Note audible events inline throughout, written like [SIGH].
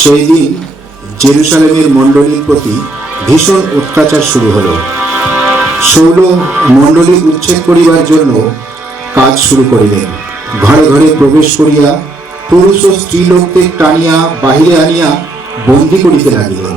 সেই দিন জেরুসালেমের মণ্ডলীর প্রতি ভীষণ অত্যাচার শুরু হল। শৌল মণ্ডলী উচ্ছেদ করিবার জন্য কাজ শুরু করিলেন। ঘরে ঘরে প্রবেশ করিয়া পুরুষ ও স্ত্রীলোককে টানিয়া বাহিরে আনিয়া বন্দি করিতে লাগিলেন।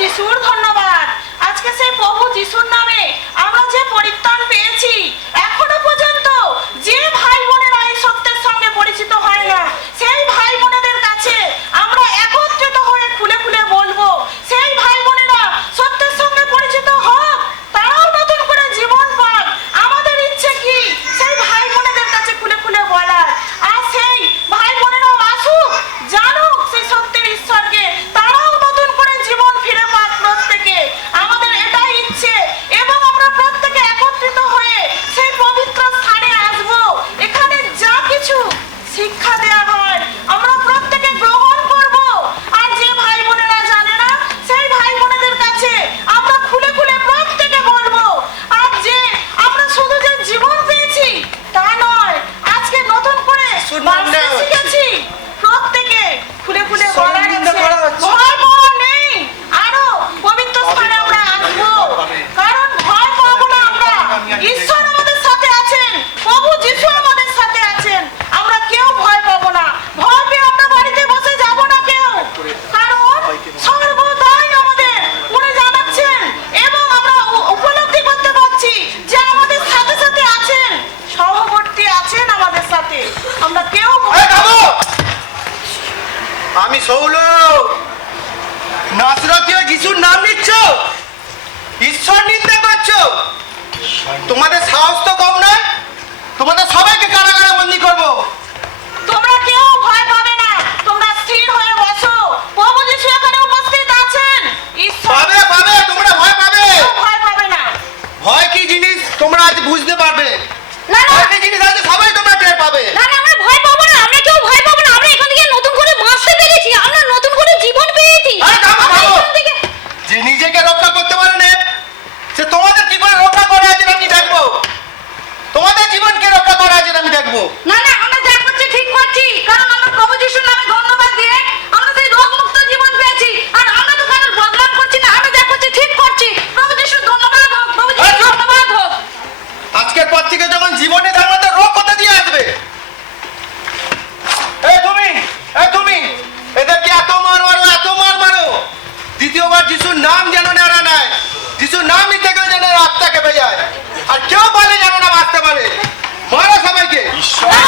যিশুর ধন্যবাদ। আজকে সেই প্রভু যিশুর নামে আমরা যে পরিত্রাণ পেয়েছি এখনও পর্যন্ত যে shot.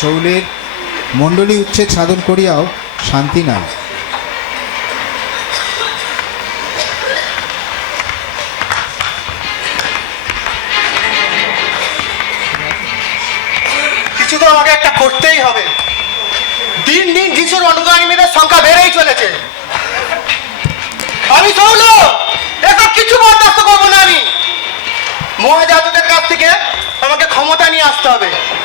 শৌলের মণ্ডলী উচ্ছেদ সাধন করিয়াও শান্তি নাই। কিছু তো আমাকে একটা করতেই হবে। দিন দিন যিশুর অনুগামীদের সংখ্যা বেড়েই চলেছে। আমি শৌল, এসব কিছু বরদাস্ত করব না আমি। মহাজাতদের কাছ থেকে আমাকে ক্ষমতা নিয়ে আসতে হবে।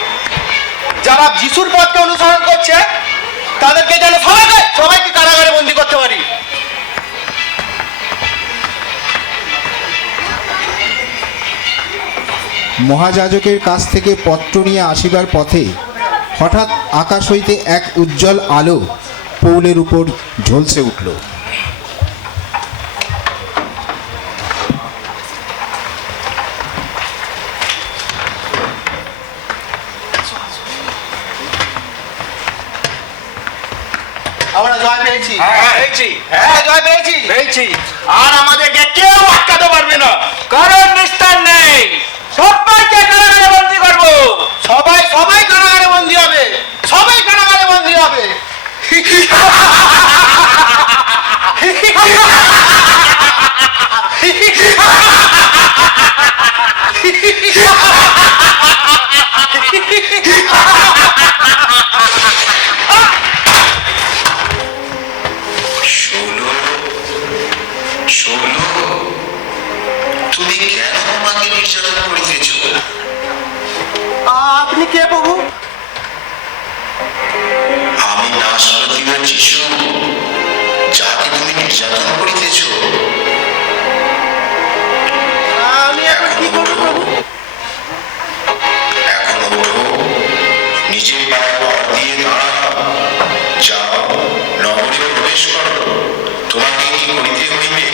যারা যিশুর পথকে অনুসরণ করছে, তাদেরকে যেন সবাইকে সবাইকে কারাগারে বন্দি করতে পারি। মহাযাজকের কাছ থেকে পত্র নিয়ে আসিবার পথে হঠাৎ আকাশ হইতে এক উজ্জ্বল আলো পৌলের উপর ঝলসে উঠল। পেয়েছি। হ্যাঁ। জয় পেয়েছি। পেয়েছি। আর আমাদেরকে কেউ আটকাতে পারবে না। কারণ নিস্তার নেই। সবাইকে কারাগারে বন্দি করব। সবাই সবাই কারাগারে বন্দি হবে। সবাই কারাগারে বন্দি হবে। [LAUGHS] শোভন তুমি কেন মাকে নির্যাতন করিতেছ? আপনি কে প্রভু? আমি নাশপাতি বা যিশু যাকে তুমি নির্যাতন করিতেছ। আমি এখন কি করব প্রভু? এখন ওঠো নিজের পায়ে পা দিয়ে দাঁড়া যাও নগরে প্রবেশ করো। তোমাকে কি করিতে হইবে?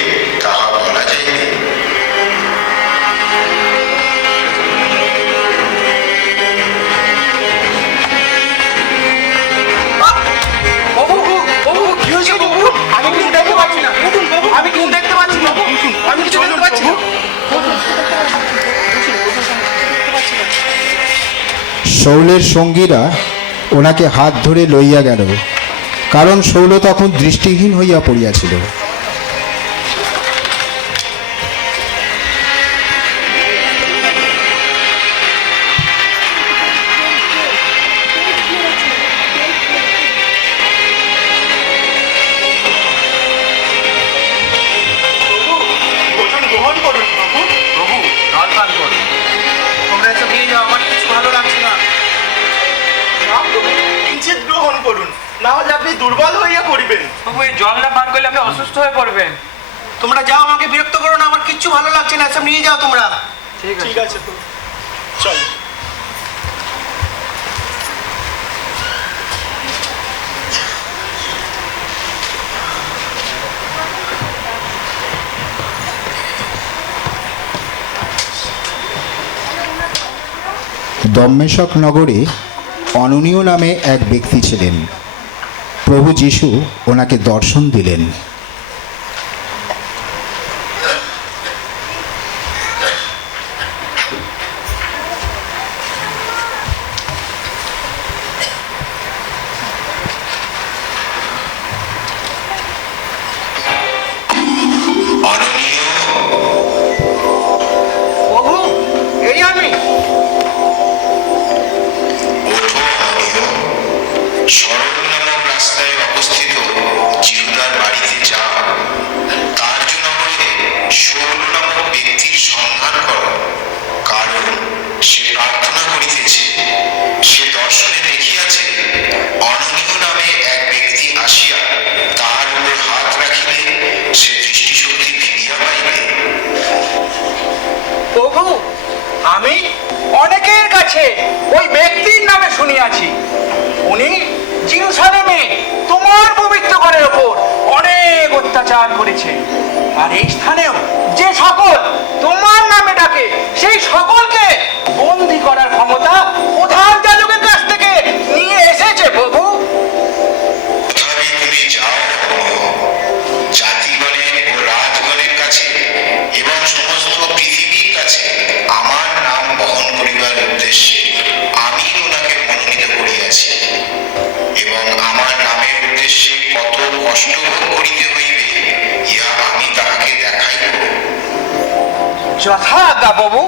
শৌলের সঙ্গীরা ওনাকে হাত ধরে লইয়া গেল। কারণ শৌল তখন দৃষ্টিহীন হইয়া পড়িয়াছিল। যাও তোমরা। ঠিক আছে। দম্মেশক নগরে অননীয় নামে এক ব্যক্তি ছিলেন। প্রভু যিশু ওনাকে দর্শন দিলেন। আছে ওই ব্যক্তির নামে শুনিয়াছি। উনি জিরুসালেমে তোমার পবিত্র ঘরের ওপর অনেক অত্যাচার করেছে। আর এই স্থানেও যে সকল তোমার নামে ডাকে, সেই সকলকে বন্দি করার ক্ষমতা প্রধান কষ্ট করিতে হইবে ইয়া আমি তাহাকে দেখাইব। যথা গাববো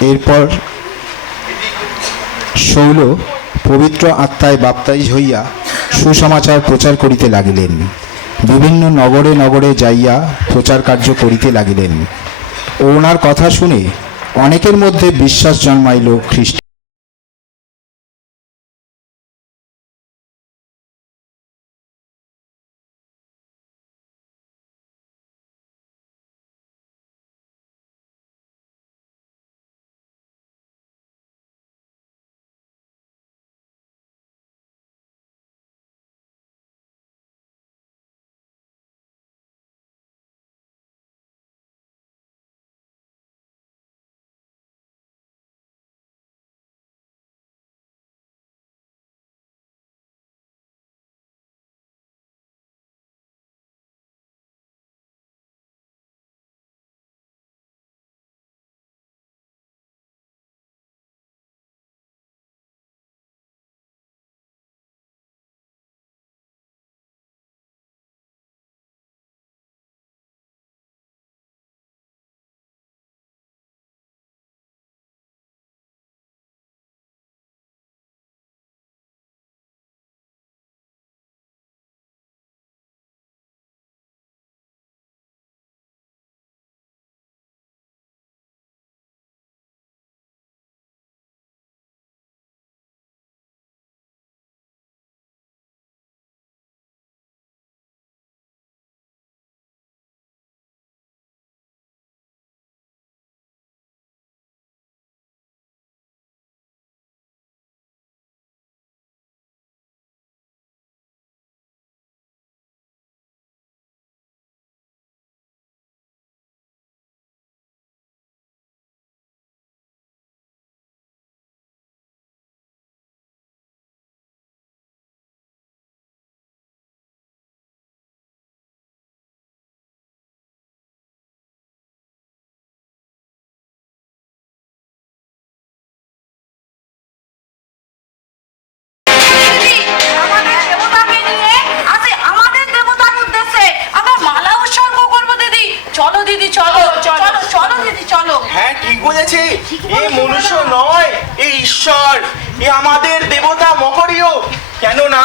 এরপর শৈল পবিত্র আত্মায় বাপ্তাইজ হইয়া সুসমাচার প্রচার করিতে লাগিলেন। বিভিন্ন নগরে নগরে যাইয়া প্রচার কার্য করিতে লাগিলেন। ওনার কথা শুনে অনেকের মধ্যে বিশ্বাস জন্মাইল খ্রিস্ট চলো দিদি চলো চলো চলো দিদি চলো। হ্যাঁ ঠিক বলেছি। এ মনুষ্য নয় এই ঈশ্বর। এ আমাদের দেবতা মকরীয় কেননা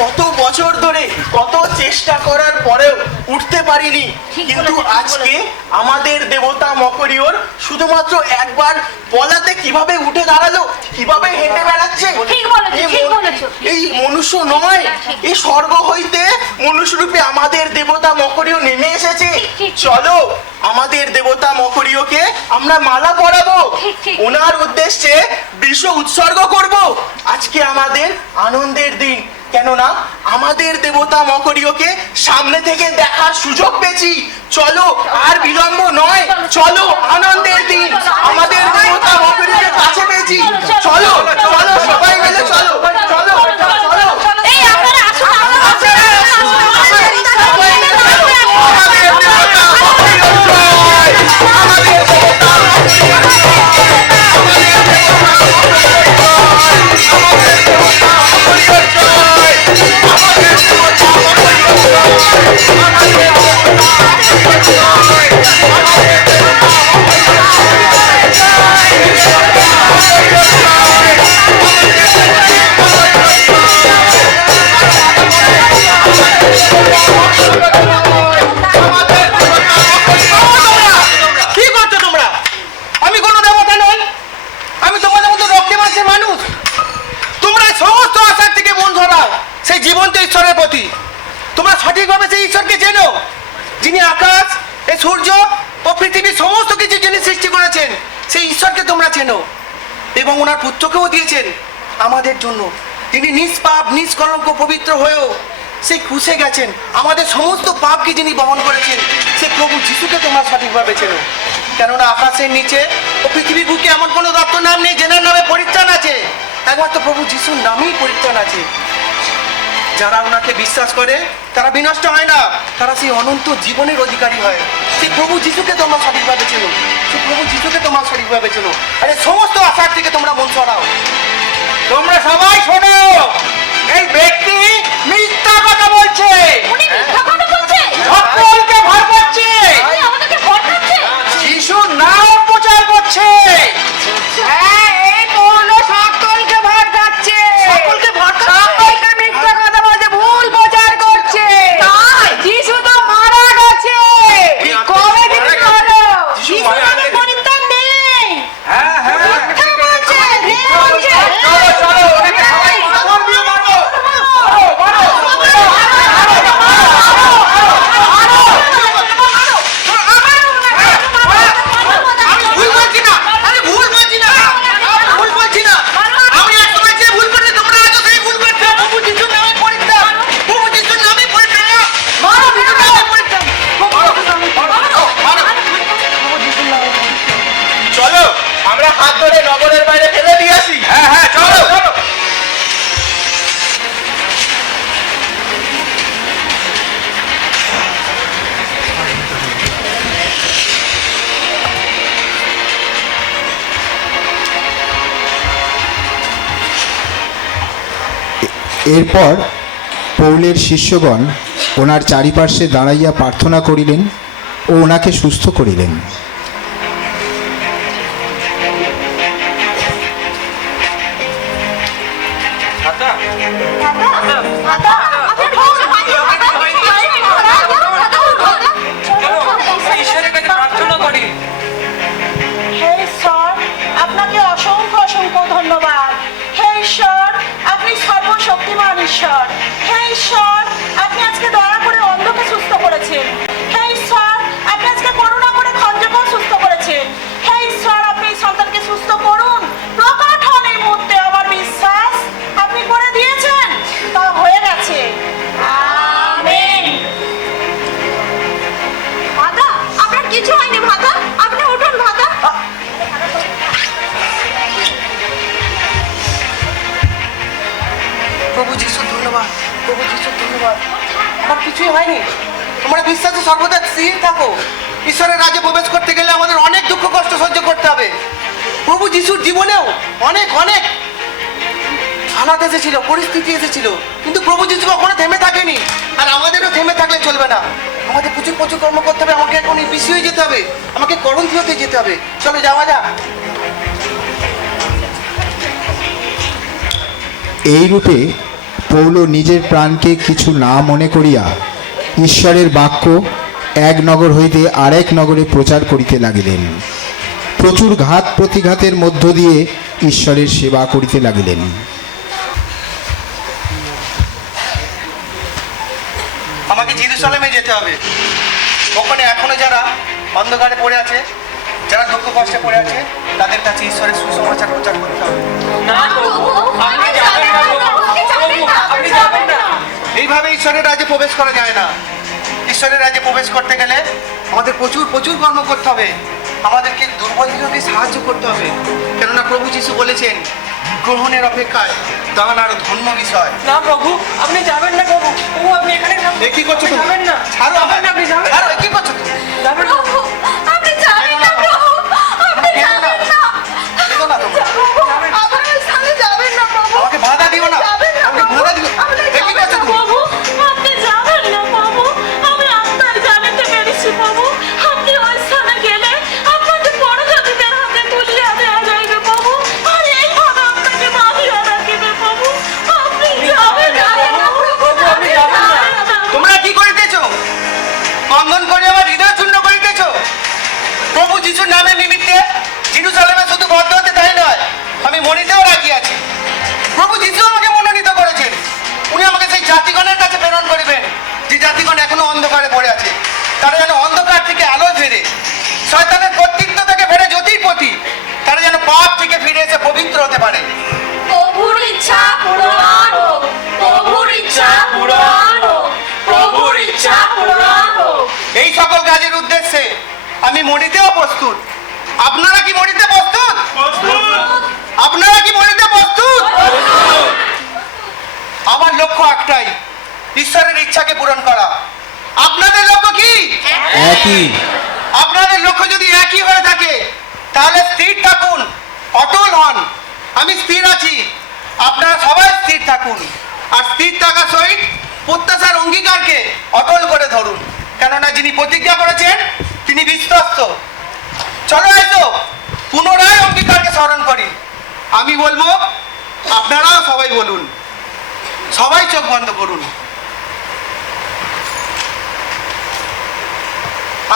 কত বছর ধরে কত চেষ্টা করার পরেও উঠতে পারিনি। কিন্তু আজকে আমাদের দেবতা মকরীয়র শুধুমাত্র একবার বলাতে কীভাবে উঠে দাঁড়াল কীভাবে হেঁটে বেড়াচ্ছে। এই মনুষ্য নয় এই স্বর্গ হইতে মনুষ্যরূপে আমাদের দেবতা মকরীয় নেমে এসেছে। চলো আমাদের দেবতা মকরীয়কে আমরা মালা পরাবো। ওনার উদ্দেশ্যে বিশ্ব উৎসর্গ করব। আজকে আমাদের আনন্দের দিন। কেননা আমাদের দেবতা মকরীয়কে সামনে থেকে দেখার সুযোগ পেয়েছি। চলো, আর বিলম্ব নয়। চলো, আনন্দের দিন। আমাদের দেবতা মকরীয়কে কাছে পেয়েছি। চলো চলো, সবাই মিলে চলো। তোমরা চেনো। এবং ওনার পুত্রকেও দিয়েছেন আমাদের জন্য। তিনি নিষ্পাপ, নিষ্কলঙ্ক, পবিত্র হয়েও সেই ক্রুশে গেছেন। আমাদের সমস্ত পাপকে যিনি বহন করেছেন, সে প্রভু যিশুকে তোমরা সঠিকভাবে চেনো। কেননা আকাশের নিচে ও পৃথিবীর বুকে এমন কোনো দত্ত নাম নেই, যেনার নামে পরিত্রাণ আছে। একমাত্র প্রভু যিশুর নামেই পরিত্রাণ আছে। যারা ওনাকে বিশ্বাস করে তারা বিনষ্ট হয় না। তারা সেই অনন্ত জীবনের অধিকারী হয়। সেই প্রভু যিশুকে তোমরা সঠিকভাবে চেনো। সেই প্রভু যিশুকে তোমরা সঠিকভাবে চেনো। আরে সমস্ত আশার থেকে তোমরা মন সরাও। তোমরা সবাই শোনো। এই ব্যক্তি মিথ্যা কথা বলছে। উনি মিথ্যা কথা বলছে। সকলকে ভয় করছে। উনি আমাদেরকে ভয় খাচ্ছে যিশুর নাম প্রচার করছে। এরপর পৌলের শিষ্যগণ ওনার চারিপার্শ্বে দাঁড়াইয়া প্রার্থনা করিলেন ও ওনাকে সুস্থ করিলেন। ঈশ্বর সর্বদা স্থির থাকো। ঈশ্বরের রাজ্যে প্রবেশ করতে গেলে আমাদের অনেক দুঃখ, কষ্ট সহ্য করতে হবে। প্রভু যিশুর জীবনেও অনেক অনেক হালাত এসেছিল, পরিস্থিতি এসেছিল। কিন্তু প্রভু যিশু কখনো থেমে থাকেনি। আর আমাদেরও থেমে থাকলে চলবে না। আমাদের প্রচুর প্রচুর কর্ম করতে হবে। আমাকে এখন বিষয়ে যেতে হবে। আমাকে করন্থিওতে যেতে হবে। চলো যাওয়া যাক। এই রূপে পৌল নিজের প্রাণকে কিছু না মনে করিয়া ঈশ্বরের বাক্য এক নগর হইতে আরেক নগরে প্রচার করিতে লাগিলেন। প্রচুর ঘাত প্রতিঘাতের মধ্য দিয়ে ঈশ্বরের সেবা করিতে লাগিলেন। আমাকে জেরুসালেমে যেতে হবে। ওখানে এখনও যারা অন্ধকারে পড়ে আছে যারা দুঃখ কষ্টে পড়ে আছে তাদের কাছে ঈশ্বরের সুসমাচার প্রচার করতে হবে। এইভাবে ঈশ্বরের রাজ্যে প্রবেশ করা যায় না। ঈশ্বরের রাজ্যে প্রবেশ করতে গেলে আমাদের প্রচুর প্রচুর কর্ম করতে হবে। আমাদেরকে দুর্বল দুর্বলদেরকে সাহায্য করতে হবে। কেননা প্রভু যিশু বলেছেন গ্রহণের অপেক্ষায় দান আর ধন্য বিষয়। না প্রভু আপনি যাবেন না প্রভু। প্রভু আপনি এখানে থাকুন। এ কি করছ তুমি? যাবেন না। ছাড়ো যাবেন না আপনি যাবেন ছাড়ো না এ কি করছ তুমি? যাবেন না। প্রভু আপনি যাবেন না প্রভু। আপনি কেঁদো না। যাবেন না। কেঁদো না তোমরা। প্রভু আপনার যাবেন না প্রভু। আমাকে বাধা দিও না। আমি মরিতেও প্রস্তুত। আপনারা কি মরিতে প্রস্তুত? আপনারা কি মরিতে প্রস্তুত? আমার লক্ষ্য একটাই ঈশ্বরের ইচ্ছাকে পূরণ করা। আপনাদের লক্ষ্য কি? একই। আপনাদের লক্ষ্য যদি একই হয়ে থাকে তাহলে স্থির থাকুন অটল হন। আমি স্থির আছি। আপনারা সবাই স্থির থাকুন। আর স্থির থাকা সহিত প্রত্যাশার অঙ্গীকারকে অটল করে ধরুন। কেননা যিনি প্রতিজ্ঞা করেছেন তিনি বিশ্বস্ত। চলো এসো পুনরায় অঙ্গীকারকে স্মরণ করি। আমি বলব আপনারাও সবাই বলুন। সবাই চোখ বন্ধ করুন।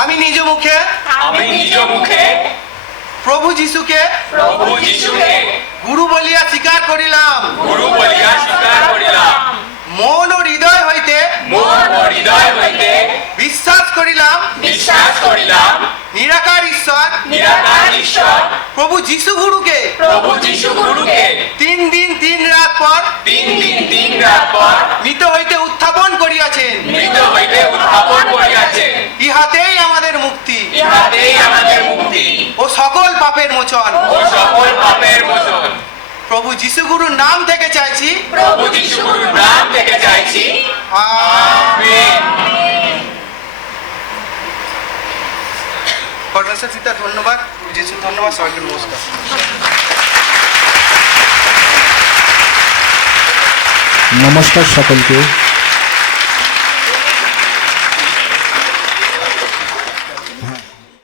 আমি নিজ মুখে আমি নিজ মুখে প্রভু যিশুকে প্রভু যিশুকে গুরু বলিয়া স্বীকার করিলাম। গুরু বলিয়া স্বীকার করিলাম মন ও হৃদয় হইতে মন ও হৃদয় হইতে বিশ্বাস করিলাম বিশ্বাস করিলাম। নিরাকার ঈশ্বর। নিরাকার ঈশ্বর। প্রভু যিশু গুরুকে। প্রভু যিশু গুরুকে। তিন দিন তিন রাত পর। তিন দিন তিন রাত পর। মৃত হইতে উত্থাপন করিয়াছেন। মৃত হইতে উত্থাপন করিয়াছেন। ইহাতেই আমাদের মুক্তি। ইহাতেই আমাদের মুক্তি। ও সকল পাপের মোচন। ও সকল পাপের মোচন। প্রভু যিশু গুরুর নাম থেকে চাইছি। প্রভু যিশু গুরুর নাম থেকে চাইছি। আমেন। পরমেশ্বর সীতা ধন্যবাদ। যিশু ধন্যবাদ সবাইকে নমস্কার। নমস্কার সকলকে।